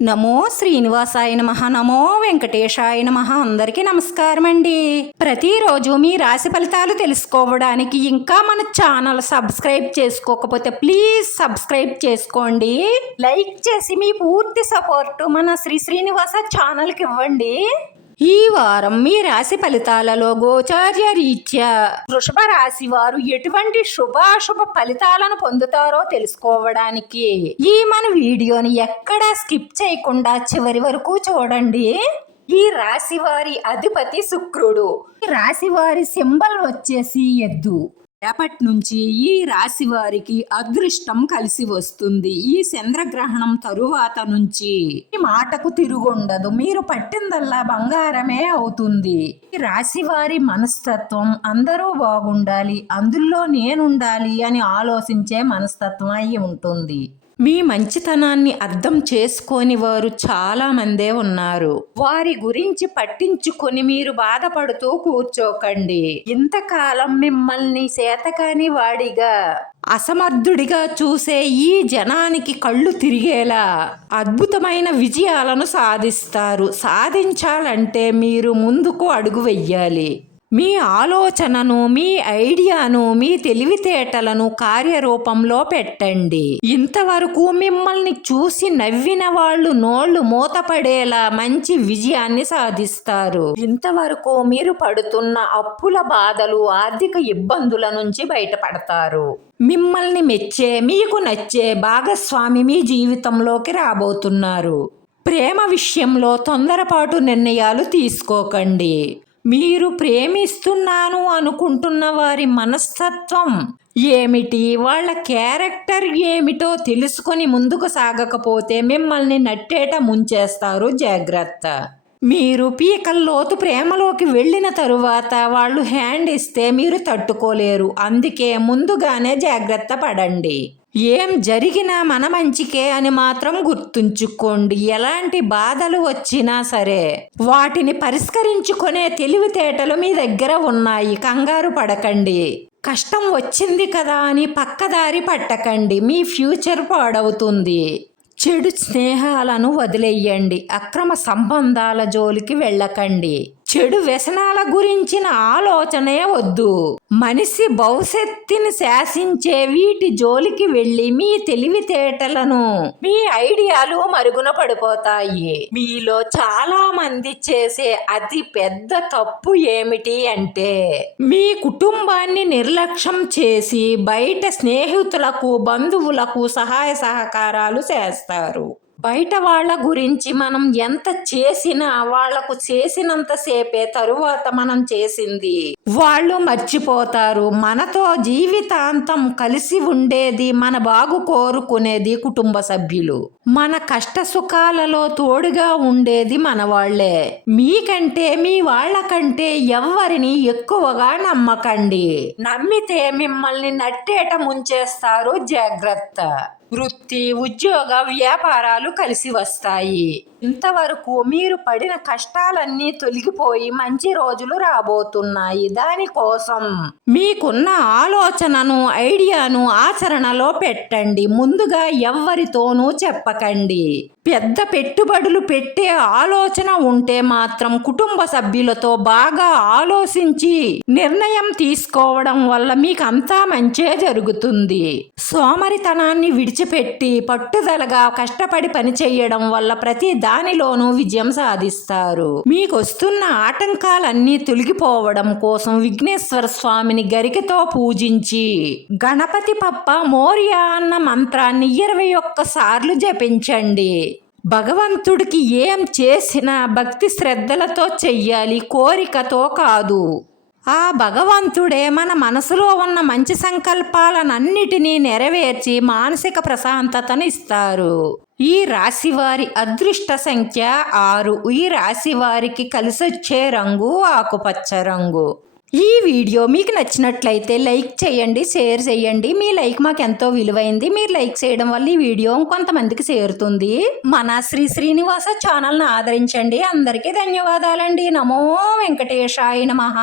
నమో శ్రీనివాసాయ నమః. నమో వెంకటేశాయ నమః. అందరికీ నమస్కారం అండి. ప్రతిరోజు మీ రాశి ఫలితాలు తెలుసుకోవడానికి ఇంకా మన ఛానల్ సబ్స్క్రైబ్ చేసుకోకపోతే ప్లీజ్ సబ్స్క్రైబ్ చేసుకోండి. లైక్ చేసి మీ పూర్తి సపోర్ట్ మన శ్రీనివాస ఛానల్కి ఇవ్వండి. ఈ వారం మీ రాశి ఫలితాలలో గోచార్య రీత్యా వృషభ రాశి వారు ఎటువంటి శుభాశుభ ఫలితాలను పొందుతారో తెలుసుకోవడానికి ఈ మన వీడియోని ఎక్కడా స్కిప్ చేయకుండా చివరి వరకు చూడండి. ఈ రాశి వారి అధిపతి శుక్రుడు. ఈ రాశి వారి సింబల్ వచ్చేసి ఎద్దు. రేపటి నుంచి ఈ రాశి వారికి అదృష్టం కలిసి వస్తుంది. ఈ చంద్రగ్రహణం తరువాత నుంచి ఈ మాటకు తిరుగుండదు. మీరు పట్టిందల్లా బంగారమే అవుతుంది. ఈ రాశి వారి మనస్తత్వం అందరూ బాగుండాలి, అందులో నేనుండాలి అని ఆలోచించే మనస్తత్వం అయి ఉంటుంది. మీ మంచితనాన్ని అర్థం చేసుకోని వారు చాలా మందే ఉన్నారు. వారి గురించి పట్టించుకొని మీరు బాధపడుతూ కూర్చోకండి. ఇంతకాలం మిమ్మల్ని చేతకాని వాడిగా, అసమర్థుడిగా చూసే ఈ జనానికి కళ్ళు తిరిగేలా అద్భుతమైన విజయాలను సాధిస్తారు. సాధించాలంటే మీరు ముందుకు అడుగు వెయ్యాలి. మీ ఆలోచనను, మీ ఐడియాను, మీ తెలివితేటలను కార్యరూపంలో పెట్టండి. ఇంతవరకు మిమ్మల్ని చూసి నవ్విన వాళ్ళు నోళ్లు మూతపడేలా మంచి విజయాన్ని సాధిస్తారు. ఇంతవరకు మీరు పడుతున్న అప్పుల బాధలు, ఆర్థిక ఇబ్బందుల నుంచి బయటపడతారు. మిమ్మల్ని మెచ్చే, మీకు నచ్చే భాగస్వామి మీ జీవితంలోకి రాబోతున్నారు. ప్రేమ విషయంలో తొందరపాటు నిర్ణయాలు తీసుకోకండి. మీరు ప్రేమిస్తున్నాను అనుకుంటున్న వారి మనస్తత్వం ఏమిటి, వాళ్ళ క్యారెక్టర్ ఏమిటో తెలుసుకొని ముందుకు సాగకపోతే మిమ్మల్ని నట్టేట ముంచేస్తారు. జాగ్రత్త. మీరు పీకల్లోతు ప్రేమలోకి వెళ్ళిన తరువాత వాళ్ళు హ్యాండ్ ఇస్తే మీరు తట్టుకోలేరు. అందుకే ముందుగానే జాగ్రత్త పడండి. ఏం జరిగినా మన మంచికే అని మాత్రం గుర్తుంచుకోండి. ఎలాంటి బాధలు వచ్చినా సరే వాటిని పరిష్కరించుకునే తెలివితేటలు మీ దగ్గర ఉన్నాయి. కంగారు పడకండి. కష్టం వచ్చింది కదా అని పక్కదారి పట్టకండి. మీ ఫ్యూచర్ పాడవుతుంది. చెడు స్నేహాలను వదిలేయండి. అక్రమ సంబంధాల జోలికి వెళ్ళకండి. చెడు వ్యసనాల గురించిన ఆలోచనే వద్దు. మనిషి భవిష్యత్తుని శాసించే వీటి జోలికి వెళ్ళి మీ తెలివితేటలను, మీ ఐడియాలు మరుగున పడిపోతాయి. మీలో చాలా మంది చేసే అతి పెద్ద తప్పు ఏమిటి అంటే మీ కుటుంబాన్ని నిర్లక్ష్యం చేసి బయట స్నేహితులకు, బంధువులకు సహాయ సహకారాలు చేస్తారు. బయట వాళ్ళ గురించి మనం ఎంత చేసినా వాళ్లకు చేసినంతసేపే తరువాత మనం చేసింది వాళ్ళు మర్చిపోతారు. మనతో జీవితాంతం కలిసి ఉండేది, మన బాగు కోరుకునేది కుటుంబ సభ్యులు. మన కష్ట సుఖాలలో తోడుగా ఉండేది మన వాళ్లే. మీకంటే, మీ వాళ్ళకంటే ఎవ్వరిని ఎక్కువగా నమ్మకండి. నమ్మితే మిమ్మల్ని నట్టేట ముంచేస్తారు. జాగ్రత్త. వృత్తి, ఉద్యోగ, వ్యాపారాలు కలిసి వస్తాయి. ఇంతవరకు మీరు పడిన కష్టాలన్నీ తొలగిపోయి మంచి రోజులు రాబోతున్నాయి. దానికోసం మీకున్న ఆలోచనను, ఐడియాను ఆచరణలో పెట్టండి. ముందుగా ఎవ్వరితోనూ చెప్పకండి. పెద్ద పెట్టుబడులు పెట్టే ఆలోచన ఉంటే మాత్రం కుటుంబ సభ్యులతో బాగా ఆలోచించి నిర్ణయం తీసుకోవడం వల్ల మీకు అంతా మంచే జరుగుతుంది. సోమరితనాన్ని విడిచిపెట్టి పట్టుదలగా కష్టపడి పనిచేయడం వల్ల ప్రతి దానిలోనూ విజయం సాధిస్తారు. మీకు వస్తున్న ఆటంకాలన్నీ తొలగిపోవడం కోసం విఘ్నేశ్వర స్వామిని గరికతో పూజించి గణపతి పప్ప మోరియా అన్న మంత్రాన్ని 21 సార్లు జపించండి. భగవంతుడికి ఏం చేసినా భక్తి శ్రద్ధలతో చెయ్యాలి, కోరికతో కాదు. ఆ భగవంతుడే మన మనసులో ఉన్న మంచి సంకల్పాలనన్నిటినీ నెరవేర్చి మానసిక ప్రశాంతతను ఇస్తారు. ఈ రాశివారి అదృష్ట సంఖ్య 6. ఈ రాశి వారికి కలిసొచ్చే రంగు ఆకుపచ్చ రంగు. ఈ వీడియో మీకు నచ్చినట్లయితే లైక్ చేయండి, షేర్ చేయండి. మీ లైక్ మాకు ఎంతో విలువైంది. మీరు లైక్ చేయడం వల్ల ఈ వీడియో కొంతమందికి చేరుతుంది. మన శ్రీనివాస ఛానల్ని ఆదరించండి. అందరికీ ధన్యవాదాలండి. నమో వెంకటేశాయ నమః.